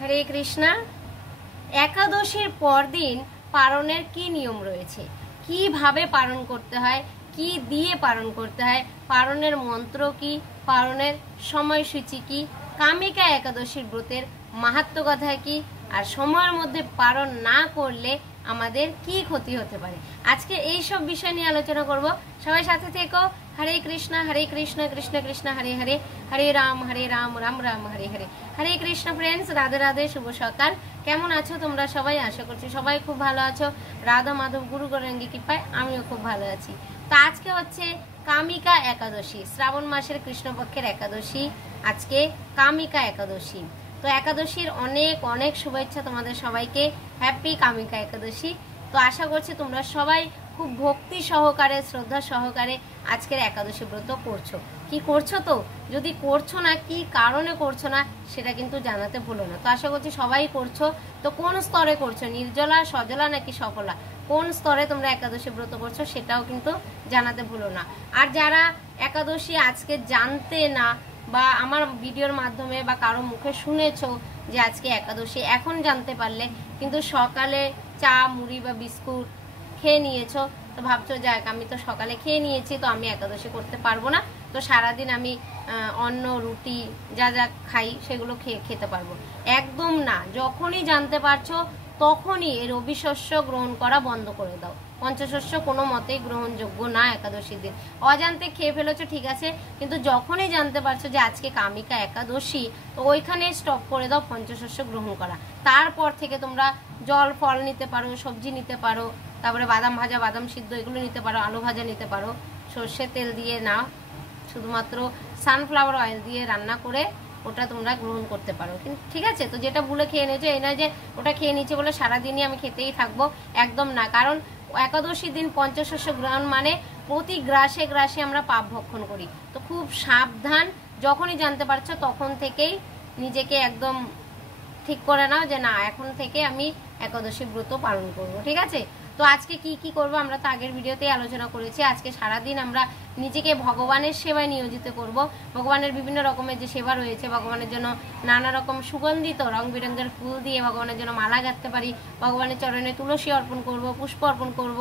হরে কৃষ্ণা। একাদশীর পরদিন পালনের কি নিয়ম রয়েছে, কিভাবে পালন করতে হয়, কি দিয়ে পালন করতে হয়, পালনের মন্ত্র কি, পালনের সময়সূচি কি, কামিকা একাদশীর ব্রতের মাহাত্ম্য কথা কি, আর সময়ের মধ্যে পালন না করলে আমাদের কি ক্ষতি হতে পারে, আজকে এই সব বিষয় নিয়ে আলোচনা করব। সবাই সাথে থেকো। হরে কৃষ্ণ কৃষ্ণ কৃষ্ণ হরে হরে, হরে রাম রাম রাম হরে হরে। হরে কৃষ্ণ ফ্রেন্ডস, রাধে রাধে, শুভ সকাল। কেমন আছো তোমরা সবাই? আশা করছি সবাই খুব ভালো আছো। রাধা মাধব গুরু গৌরাঙ্গী কৃপায় আমিও খুব ভালো আছি। তো আজকে হচ্ছে কামিকা একাদশী, শ্রাবণ মাসের কৃষ্ণপক্ষের একাদশী। আজকে কামিকা একাদশী। তো একাদশীর অনেক অনেক শুভেচ্ছা তোমাদের সবাইকে। হ্যাপি কামিকা একাদশী। তো আশা করছি তোমরা সবাই খুব ভক্তি সহকারে, শ্রদ্ধা সহকারে আজকের একাদশী ব্রত করছো। কি করছো? তো যদি করছো না, কি কারণে করছো না সেটা কিন্তু জানাতে ভুলো না। তো আশা করছি সবাই করছো। তো কোন স্তরে করছো, নির্জলা, সজলা নাকি সফলা, কোন স্তরে তোমরা একাদশী ব্রত করছো সেটাও কিন্তু জানাতে ভুলো না। আর যারা একাদশী আজকে জানতে না, বা আমার ভিডিওর মাধ্যমে বা কারো মুখে শুনেছো যে আজকে একাদশী, এখন জানতে পারলে, কিন্তু সকালে চা মুড়ি বা বিস্কুট খেয়ে নিয়েছো, তো ভাবছো যাক আমি তো সকালে খেয়ে নিয়েছি, তো আমি একাদশী করতে পারবো না, তো সারাদিন আমি অন্ন রুটি যা যা খাই সেগুলো খেতে পারবো। একদম না। যখনই জানতে পারছো তখনই এর অভিশস্য গ্রহণ করা বন্ধ করে দাও। পঞ্চশস্য কোনো মতেই গ্রহণযোগ্য না একাদশীর দিন। অজান্তে খেয়ে ফেলেছো ঠিক আছে, কিন্তু যখনই জানতে পারছো যে আজকে কামিকা একাদশী, তো ওইখানে স্টপ করে দাও পঞ্চশস্য গ্রহণ করা। তারপর থেকে তোমরা জল ফল নিতে পারো, সবজি নিতে পারো, তারপরে বাদাম ভাজা, বাদাম সিদ্ধ এগুলো নিতে পারো, আলু ভাজা নিতে পারো। সর্ষের তেল দিয়ে না, শুধুমাত্র সানফ্লাওয়ার অয়েল দিয়ে রান্না করে ওটা তোমরা গ্রহণ করতে পারো। কিন্তু ঠিক আছে, তো যেটা ভুলে খেয়ে নিয়েছো, এই নয় যে ওটা খেয়ে নিচ্ছে বলে সারাদিনই আমি খেতেই থাকবো, একদম না। কারণ একাদশী দিন পঞ্চশস্য গ্রহণ মানে প্রতি গ্রাসে গ্রাসে আমরা পাপ ভক্ষণ করি। তো খুব সাবধান। যখনই জানতে পারছো তখন থেকেই নিজেকে একদম ঠিক করে নাও যে না, এখন থেকে আমি একাদশী ব্রত পালন করব। ঠিক আছে? তো আজকে কি কি করব আমরা তো আগের ভিডিওতেই আলোচনা করেছি। আজকে সারাদিন আমরা নিজেকে ভগবানের সেবায় নিয়োজিত করব। ভগবানের বিভিন্ন রকমের যে সেবা রয়েছে, ভগবানের জন্য নানা রকম সুগন্ধিত রং বেরঙের ফুল দিয়ে ভগবানের জন্য মালা গাঁথতে পারি, ভগবানের চরণে তুলসী অর্পণ করব, পুষ্প অর্পণ করব,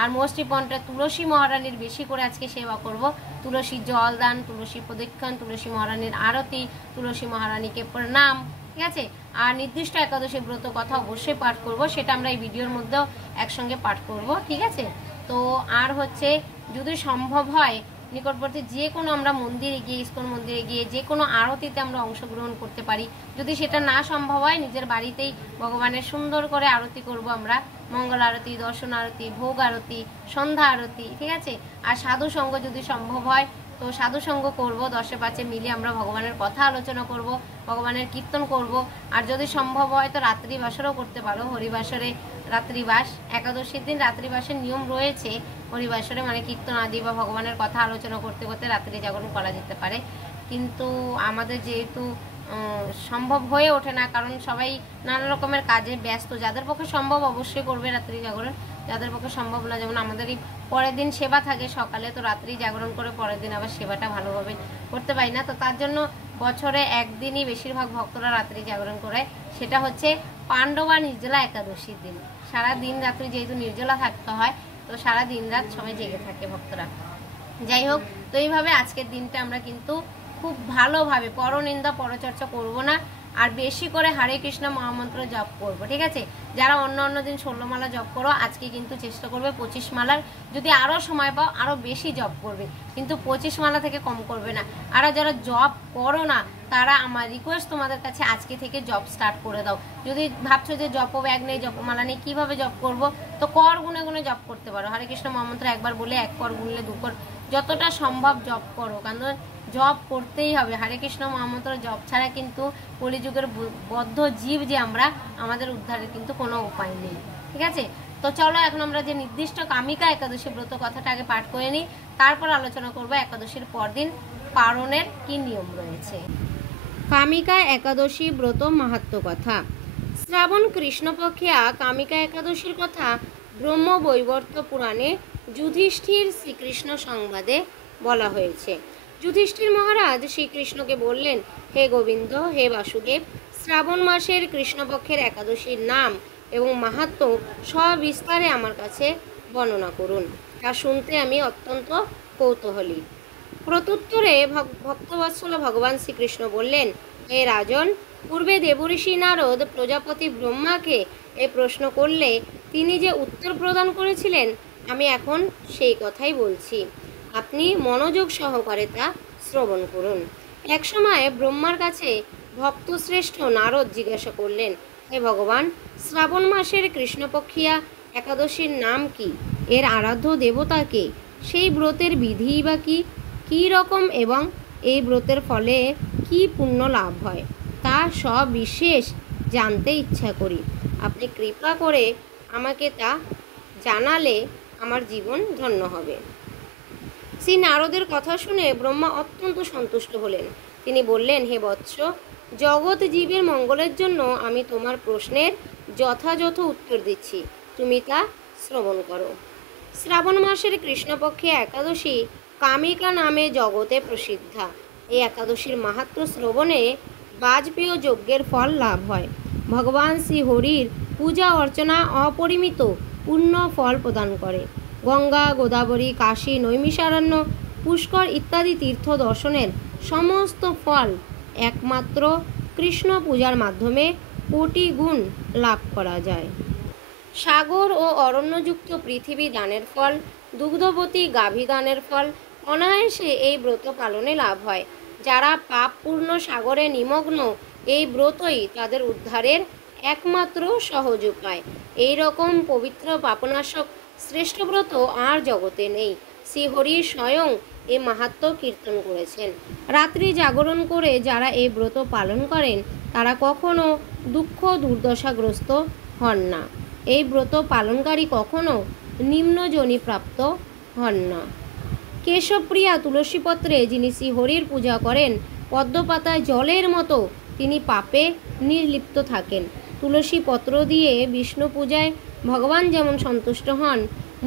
আর মোস্ট ইম্পর্টেন্ট তুলসী মহারানীর বেশি করে আজকে সেবা করব। তুলসী জল দান, তুলসী প্রদক্ষিণ, তুলসী মহারানীর আরতি, তুলসী মহারানীকে প্রণাম। ঠিক আছে? আর নির্দিষ্ট একাদশী ব্রত কথা অবশ্যই পাঠ করব, সেটা আমরা এই ভিডিওর মধ্যেও একসঙ্গে পাঠ করব। ঠিক আছে? তো আর হচ্ছে যদি সম্ভব হয় নিকটবর্তী যে কোনো আমরা মন্দিরে গিয়ে, ইস্কন মন্দিরে গিয়ে যে কোনো আরতিতে আমরা অংশগ্রহণ করতে পারি। যদি সেটা না সম্ভব হয়, নিজের বাড়িতেই ভগবানের সুন্দর করে আরতি করব আমরা। মঙ্গল আরতি, দর্শন আরতি, ভোগ আরতি, সন্ধ্যা আরতি। ঠিক আছে? আর সাধু সঙ্গ যদি সম্ভব হয় তো সাধু সঙ্গ করব, 10-5 মিলে আমরা ভগবানের কথা আলোচনা করব, ভগবানের কীর্তন করব। আর যদি সম্ভব হয় তো রাত্রিবাসরও করতে পারো। হরিবাসরে রাত্রিবাস, একাদশীর দিন রাত্রিবাসের নিয়ম রয়েছে। হরিবাসরে মানে কীর্তন আদি বা ভগবানের কথা আলোচনা করতে করতে রাত্রি জাগরণ করা যেতে পারে, কিন্তু আমাদের যেহেতু সম্ভব হয়ে ওঠে না, কারণ সবাই নানা রকমের কাজে ব্যস্ত। যাদের পক্ষে সম্ভব অবশ্যই করবে রাত্রি জাগরণ, যাদের পক্ষে সম্ভব না, যেমন আমাদের এই পরের দিন সেবা থাকে সকালে, তো রাত্রি জাগরণ করে পরের দিন আবার সেবাটা ভালোভাবে করতে পারি না। তো তার জন্য বছরে একদিনই বেশিরভাগ ভক্তরা রাত্রি জাগরণ করে, সেটা হচ্ছে পাণ্ডবা নির্জলা একাদশীর দিন। সারা দিন রাত্রি যেহেতু নির্জলা থাকতে হয়, তো সারা দিন রাত সবাই জেগে থাকে ভক্তরা। যাই হোক, তো এইভাবে আজকের দিনটা আমরা কিন্তু খুব ভালোভাবে পরনিন্দা পরচর্চা করব না, আর বেশি করে হরে কৃষ্ণ মহামন্ত্র জপ করব। ঠিক আছে? যারা অন্য অন্য দিন 16 মালা জপ করো, আজকে কিন্তু চেষ্টা করবে 25 মালার, যদি আরও সময় পাও আরও বেশি জপ করবে, কিন্তু 25 মালা থেকে কম করবে না। আর যারা জপ করো না, তারা আমার রিকোয়েস্ট তোমাদের কাছে আজকে থেকে জপ স্টার্ট করে দাও। যদি ভাবছো যে জপ ব্যাগ নেই, জপমালা নেই, কীভাবে জপ করব, তো কর গুনে গুনে জপ করতে পারো। হরে কৃষ্ণ মহামন্ত্র একবার বলে 1 কর গুনলে 2 কর, যতটা সম্ভব জপ করো, কারণ জপ করতেই হবে। হরে কৃষ্ণ মহামন্ত্র জপ ছাড়া কিন্তু কলিযুগের বদ্ধ জীব যে আমরা, আমাদের উদ্ধারের কিন্তু কোনো উপায় নেই। ঠিক আছে? তো চলো এখন আমরা যে নির্দিষ্ট কামিকা একাদশী ব্রত কথাটা আগে পাঠ করে নিই, তারপর আলোচনা করব একাদশীর পরদিন পালনের কি নিয়ম রয়েছে। কামিকা একাদশী ব্রত মাহাত্ম্য কথা। শ্রাবণ কৃষ্ণপক্ষিয়া কামিকা একাদশীর কথা ব্রহ্ম বৈবর্ত পুরাণে যুধিষ্ঠির শ্রীকৃষ্ণ সংবাদে বলা হয়েছে। যুধিষ্ঠির মহারাজ শ্রীকৃষ্ণকে বললেন, হে গোবিন্দ, হে বাসুদেব, শ্রাবণ মাসের কৃষ্ণপক্ষের একাদশীর নাম এবং মাহাত্ম্য সবিস্তারে আমার কাছে বর্ণনা করুন, তা শুনতে আমি অত্যন্ত কৌতূহলী। প্রত্যুত্তরে ভক্তবৎসল ভগবান শ্রীকৃষ্ণ বললেন, হে রাজন, পূর্বে দেবঋষি নারদ প্রজাপতি ব্রহ্মাকে এই প্রশ্ন করলে তিনি যে উত্তর প্রদান করেছিলেন, আমি এখন সেই কথাই বলছি। আপনি মনোযোগ সহকারে তা শ্রবণ করুন। একসময় ব্রহ্মার কাছে ভক্তশ্রেষ্ঠ নারদ জিজ্ঞাসা করলেন, হে ভগবান, শ্রাবণ মাসের কৃষ্ণপক্ষিয়া একাদশীর নাম কি? এর আরাধ্য দেবতা কে? সেই ব্রতের বিধি বা কি রকম এবং এই ব্রতের ফলে কি পুণ্য লাভ হয়, তা সবিশেষ জানতে ইচ্ছা করি। আপনি কৃপা করে আমাকে তা জানালে আমার জীবন ধন্য হবে। শ্রী নারদের কথা শুনে ব্রহ্মা অত্যন্ত সন্তুষ্ট হলেন। তিনি বললেন, হে বৎস, জগৎ জীবের মঙ্গলের জন্য আমি তোমার প্রশ্নের যথাযথ উত্তর দিচ্ছি, তুমি তা শ্রবণ করো। শ্রাবণ মাসের কৃষ্ণপক্ষে একাদশী কামিকা নামে জগতে প্রসিদ্ধা। এই একাদশীর মাহাত্ম্য শ্রবণে বাজপেয় যজ্ঞের ফল লাভ হয়। ভগবান শ্রী হরির পূজা অর্চনা অপরিমিত পুণ্য ফল প্রদান করে। গঙ্গা, গোদাবরী, কাশী, নৈমিষারণ্য, পুষ্কর ইত্যাদি তীর্থ দর্শনের সমস্ত ফল একমাত্র কৃষ্ণ পূজার মাধ্যমে কোটি গুণ লাভ করা যায়। সাগর ও অরণ্যযুক্ত পৃথিবী দানের ফল, দুগ্ধবতী গাভী দানের ফল অনায়াসে এই ব্রত পালনে লাভ হয়। যারা পাপপূর্ণ সাগরে নিমগ্ন, এই ব্রতই তাদের উদ্ধারের একমাত্র সহজ উপায়। এই রকম পবিত্র পাপনাশক শ্রেষ্ঠ ব্রত আর জগতে নেই। শ্রীহরি স্বয়ং এই মাহাত্ম্য কীর্তন করেছেন। রাত্রি জাগরণ করে যারা এই ব্রত পালন করেন, তারা কখনো দুঃখ দুর্দশাগ্রস্ত হন না। এই ব্রত পালনকারী কখনো নিম্নজনি প্রাপ্ত হন না। কেশবপ্রিয়া তুলসীপত্রে যিনি শ্রীহরির পূজা করেন, পদ্মপাতায় জলের মতো তিনি পাপে নির্লিপ্ত থাকেন। তুলসী পত্র দিয়ে বিষ্ণু পূজায় ভগবান যেমন সন্তুষ্ট হন,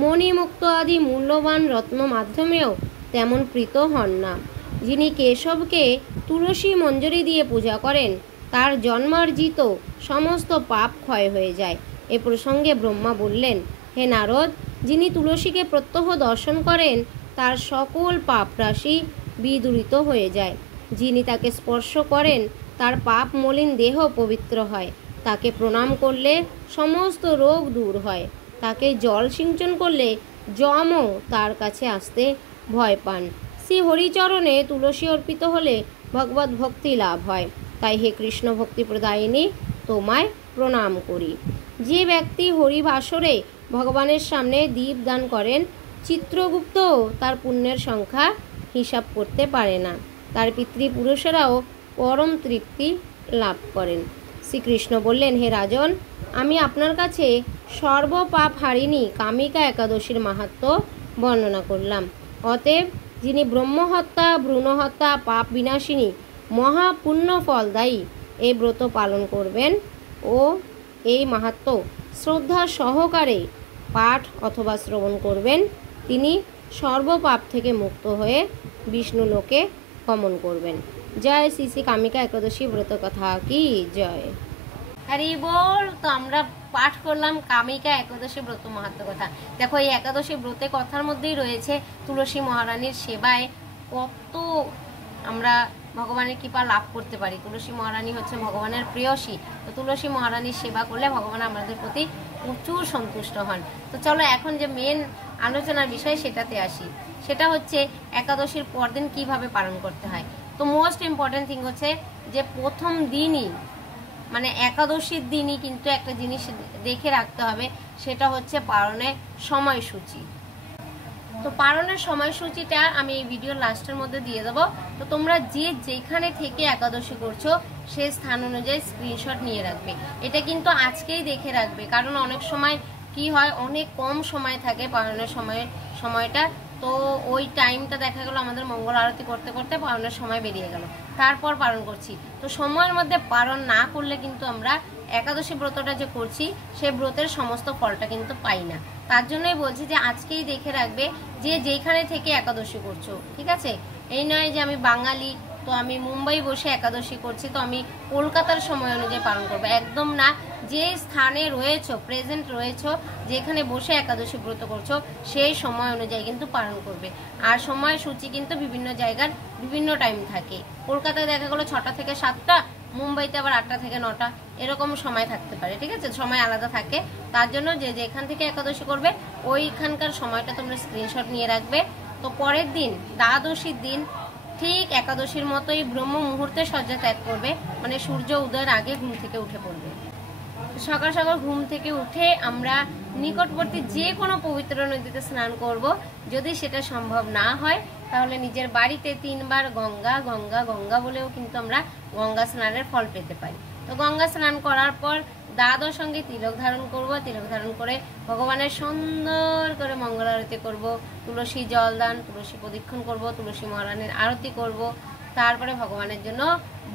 মণিমুক্ত আদি মূল্যবান রত্ন মাধ্যমেও তেমন প্রীত হন না। যিনি কেশবকে তুলসী মঞ্জরি দিয়ে পূজা করেন, তার জন্মার্জিত সমস্ত পাপ ক্ষয় হয়ে যায়। এ প্রসঙ্গে ব্রহ্মা বললেন, হে নারদ, যিনি তুলসীকে প্রত্যহ দর্শন করেন, তার সকল পাপ রাশি বিদূরিত হয়ে যায়। যিনি তাকে স্পর্শ করেন, তার পাপ মলিন দেহ পবিত্র হয়। তাকে প্রণাম করলে সমস্ত রোগ দূর হয়। তাকে জল সিঞ্চন করলে যমও তার কাছে আসতে ভয় পান। শ্রী হরিচরণে তুলসী অর্পিত হলে ভগবত ভক্তি লাভ হয়। তাই হে কৃষ্ণ ভক্তি প্রদায়িনী, তোমায় প্রণাম করি। যে ব্যক্তি হরিবাসরে ভগবানের সামনে দীপ দান করেন, চিত্রগুপ্ত তার পুণ্যের সংখ্যা হিসাব করতে পারে না। তার পিতৃপুরুষেরাও পরম তৃপ্তি লাভ করেন। শ্রীকৃষ্ণ বললেন, হে রাজন, আমি আপনার কাছে সর্বপাপ হারিণী কামিকা একাদশীর মাহাত্ম্য বর্ণনা করলাম। অতএব যিনি ব্রহ্মহত্যা, ভ্রূণহত্যা, পাপ বিনাশিনী মহাপুণ্য ফলদায়ী এই ব্রত পালন করবেন ও এই মাহাত্ম্য শ্রদ্ধা সহকারে পাঠ অথবা শ্রবণ করবেন, তিনি সর্বপাপ থেকে মুক্ত হয়ে বিষ্ণু লোকে গমন করবেন। জয় শ্রী শ্রী কামিকা একাদশী ব্রত কথা কি জয়। হরি বল। তো আমরা পাঠ করলাম কামিকা একাদশী ব্রত মাহাত্ম্য কথা। দেখো, এই একাদশী ব্রতে কথার মধ্যেই রয়েছে তুলসী মহারানীর সেবায় কত আমরা ভগবানের কৃপা লাভ করতে পারি। তুলসী মহারানী হচ্ছে ভগবানের প্রেয়সী। তো তুলসী মহারানীর সেবা করলে ভগবান আমাদের প্রতি প্রচুর সন্তুষ্ট হন। তো চলো এখন যে মেন আলোচনার বিষয় সেটাতে আসি। সেটা হচ্ছে একাদশীর পরদিন কিভাবে পালন করতে হয়। তো মোস্ট ইম্পর্টেন্ট থিং হচ্ছে যে প্রথম দিনই, মানে একাদশীর দিনই কিন্তু একটা জিনিস দেখে রাখতে হবে, সেটা হচ্ছে পালনের সময়সূচি। তো পালনের সময়সূচিটা আমি এই ভিডিওর লাস্টের মধ্যে দিয়ে দেবো। তো তোমরা যে যেখানে থেকে একাদশী করছো সেই স্থান অনুযায়ী স্ক্রিনশট নিয়ে রাখবে। এটা কিন্তু আজকেই দেখে রাখবে, কারণ অনেক সময় কি হয়, অনেক কম সময় থাকে পালনের সময়টা। তো ওই টাইমটা দেখা গেল আমাদের মঙ্গল আরতি করতে করতে পালনের সময় বেরিয়ে গেল, তারপর পালন করছি। তো সময়ের মধ্যে পালন না করলে কিন্তু আমরা একাদশী ব্রতটা যে করছি সেই ব্রতের সমস্ত ফলটা কিন্তু পাই না। তার জন্যই বলছি যে আজকেই দেখে রাখবে যে যেখানে থেকে একাদশী করছো, ঠিক আছে? এই নয় যে আমি বাঙালি তো আমি মুম্বাই বসে একাদশী করছি, তো আমি কলকাতার সময় অনুযায়ী পালন করবো। একদম না, যে স্থানে রয়েছো, প্রেজেন্ট রয়েছো, যেখানে বসে একাদশী ব্রত করছো, সেই সময় অনুযায়ী কিন্তু পালন করবে। আর সময়সূচি কিন্তু বিভিন্ন জায়গার বিভিন্ন টাইম থাকে। কলকাতায় দেখা গেলো 6টা থেকে 7টা, মুম্বাইতে আবার 8টা থেকে 9টা, এরকম সময় থাকতে পারে। ঠিক আছে, সময় আলাদা থাকে। তার জন্য যে যেখান থেকে একাদশী করবে ওইখানকার সময়টা তোমরা স্ক্রিনশট নিয়ে রাখবে। তো পরের দিন দ্বাদশীর দিন ঠিক একাদশীর মতোই ব্রহ্ম মুহূর্তে শয্যা ত্যাগ করবে, মানে সূর্য উদয়ের আগে ঘুম থেকে উঠে পড়বে। সকাল সকাল ঘুম থেকে উঠে আমরা নিকটবর্তী যে কোনো পবিত্র নদীতে স্নান করব। যদি সেটা সম্ভব না হয় তাহলে নিজের বাড়িতে 3 বার গঙ্গা গঙ্গা গঙ্গা বলেও কিন্তু আমরা গঙ্গা স্নানের ফল পেতে পারি। তো গঙ্গা স্নান করার পর দ্বাদশ সঙ্গে তিলক ধারণ করব। তিলক ধারণ করে ভগবানের সুন্দর করে মঙ্গল আরতি করব, তুলসী জল দান, তুলসী প্রদক্ষিণ করব, তুলসী মহারানীর আরতি করব। তারপরে ভগবানের জন্য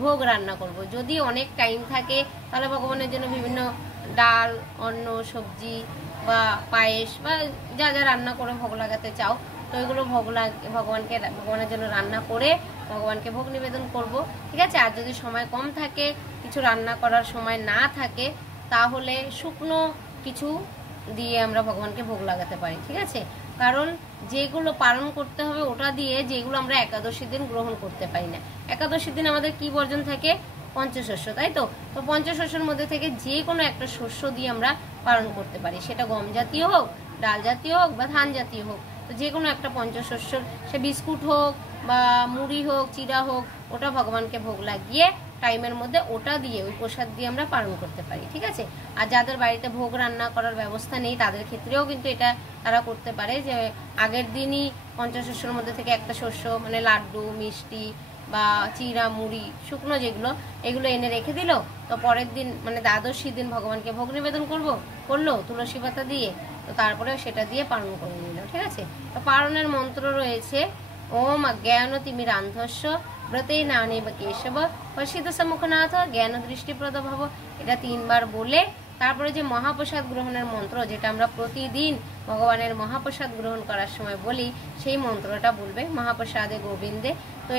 ভোগ রান্না করব। যদি অনেক টাইম থাকে তাহলে ভগবানের জন্য বিভিন্ন ডাল, অন্ন, সবজি বা পায়েস বা যা যা রান্না করে ভোগ লাগাতে চাও, তো এগুলো ভগবানের জন্য রান্না করে ভগবানকে ভোগ নিবেদন করব। ঠিক আছে। আর যদি সময় কম থাকে, কিছু রান্না করার সময় না থাকে, তাহলে শুকনো কিছু দিয়ে আমরা ভগবানকে ভোগ লাগাতে পারি। ঠিক আছে। কারণ যেগুলো পালন করতে হবে ওটা দিয়ে, যেগুলো আমরা একাদশীর দিন গ্রহণ করতে পারি না। একাদশীর দিন আমাদের কি বর্জন থাকে? পঞ্চশস্য, তাই তো। তো পঞ্চশস্যের মধ্যে থেকে যে কোনো একটা শস্য দিয়ে আমরা পালন করতে পারি, সেটা গম জাতীয় হোক, ডাল জাতীয় হোক বা ধান জাতীয় হোক। তো যে কোনো একটা পঞ্চশস্য, সে বিস্কুট হোক বা মুড়ি হোক, চিড়া হোক, ওটা ভগবানকে ভোগ লাগিয়ে টাইমের মধ্যে ওটা দিয়ে, ওই প্রসাদ দিয়ে আমরা পালন করতে পারি। ঠিক আছে। আর যাদের বাড়িতে ভোগ রান্না করার ব্যবস্থা নেই তাদের ক্ষেত্রেও কিন্তু এটা তারা করতে পারে, যে আগের দিনই পঞ্চশস্যের মধ্যে থেকে একটা শস্য, মানে লাড্ডু, মিষ্টি বা চিড়া, মুড়ি, শুকনো যেগুলো, এগুলো এনে রেখে দিল। তো পরের দিন মানে দ্বাদশীর দিন ভগবানকে ভোগ নিবেদন করলো তুলসী পাতা দিয়ে, তো তারপরে সেটা দিয়ে পালন করে নিল। ঠিক আছে। তো পালনের মন্ত্র রয়েছে ওম অজ্ঞানতিমিরান্ধস্য ব্রতে নানেব কেশব প্রসিদ্ধ সম্মুখনাথ জ্ঞান দৃষ্টিপ্রদ ভব। এটা 3 বার বলে তারপরে যে মহাপ্রসাদ গ্রহণের মন্ত্র, যেটা আমরা প্রতিদিন ভগবানের মহাপ্রসাদ গ্রহণ করার সময় বলি, সেই মন্ত্রটা বলবে মহাপ্রসাদে গোবিন্দে। তো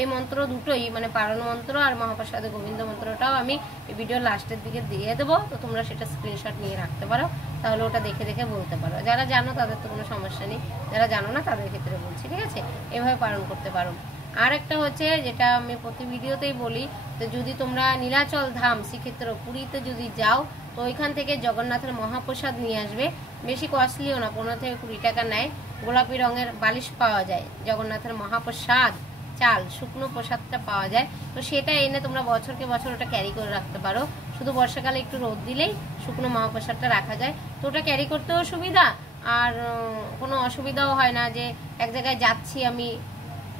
এই মন্ত্র দুটোই, মানে পালন মন্ত্র আর মহাপ্রসাদে গোবিন্দ মন্ত্রটাও আমি এই ভিডিও লাস্টের দিকে দিয়ে দেবো। তো তোমরা সেটা স্ক্রিনশট নিয়ে রাখতে পারো, তাহলে ওটা দেখে দেখে বলতে পারো। যারা জানো তাদের তো কোনো সমস্যা নেই, যারা জানো না তাদের ক্ষেত্রে বলছি। ঠিক আছে। এভাবে পালন করতে পারো। আর একটা হচ্ছে, যেটা আমি প্রতি ভিডিওতেই বলি, তো যদি তোমরা নীলাচল ধাম শ্রীক্ষেত্র পুরীতে যদি যাও, তো ওইখান থেকে জগন্নাথের মহাপ্রসাদ নিয়ে আসবে। বেশি কস্টলিও না, 15 থেকে 20 টাকা নেয়। গোলাপি রঙের বালিশ পাওয়া যায়, জগন্নাথের মহাপ্রসাদ চাল, শুকনো প্রসাদটা পাওয়া যায়। তো সেটা এনে তোমরা বছরকে বছর ওটা ক্যারি করে রাখতে পারো। শুধু বর্ষাকালে একটু রোদ দিলেই শুকনো মহাপ্রসাদটা রাখা যায়। তো ওটা ক্যারি করতেও সুবিধা, আর কোনো অসুবিধাও হয় না যে এক জায়গায় যাচ্ছি, আমি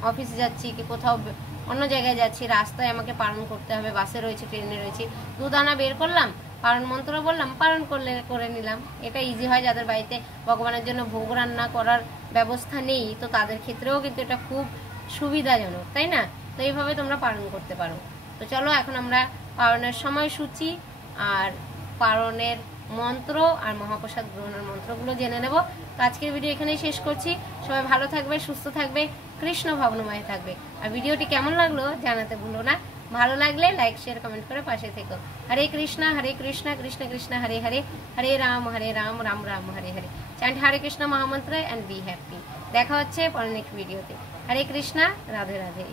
অফিসে যাচ্ছি কি কোথাও অন্য জায়গায় যাচ্ছি, রাস্তায় আমাকে পালন করতে হবে, বাসে রয়েছে, ট্রেনে রয়েছে, 2 দানা বের করলাম, পালন মন্ত্র বললাম, পালন করে নিলাম। এটা ইজি হয়। যাদের বাড়িতে ভগবানের জন্য ভোগ রান্না করার ব্যবস্থা নেই, তো তাদের ক্ষেত্রেও কিন্তু এটা খুব সুবিধাজনক, তাই না। তো এইভাবে তোমরা পালন করতে পারো। তো চলো এখন আমরা পালনের সময়সূচি আর পালনের মন্ত্র আর মহাপ্রসাদ গ্রহণের মন্ত্রগুলো জেনে নেব। তো আজকের ভিডিও এখানেই শেষ করছি। সবাই ভালো থাকবে, সুস্থ থাকবে, কৃষ্ণ ভাবনাময় থাকবে। আর ভিডিওটি কেমন লাগলো জানাতে ভুলো না। ভালো লাগলে লাইক, শেয়ার, কমেন্ট করে পাশে থেকো। হরে কৃষ্ণ কৃষ্ণ কৃষ্ণ হরে হরে, হরে রাম রাম রাম হরে হরে। চ্যান্ট হরে কৃষ্ণ মহামন্ত্র অ্যান্ড বি হ্যাপি। দেখা হচ্ছে পরের নেক্সট ভিডিওতে। হরে কৃষ্ণ, রাধে রাধে।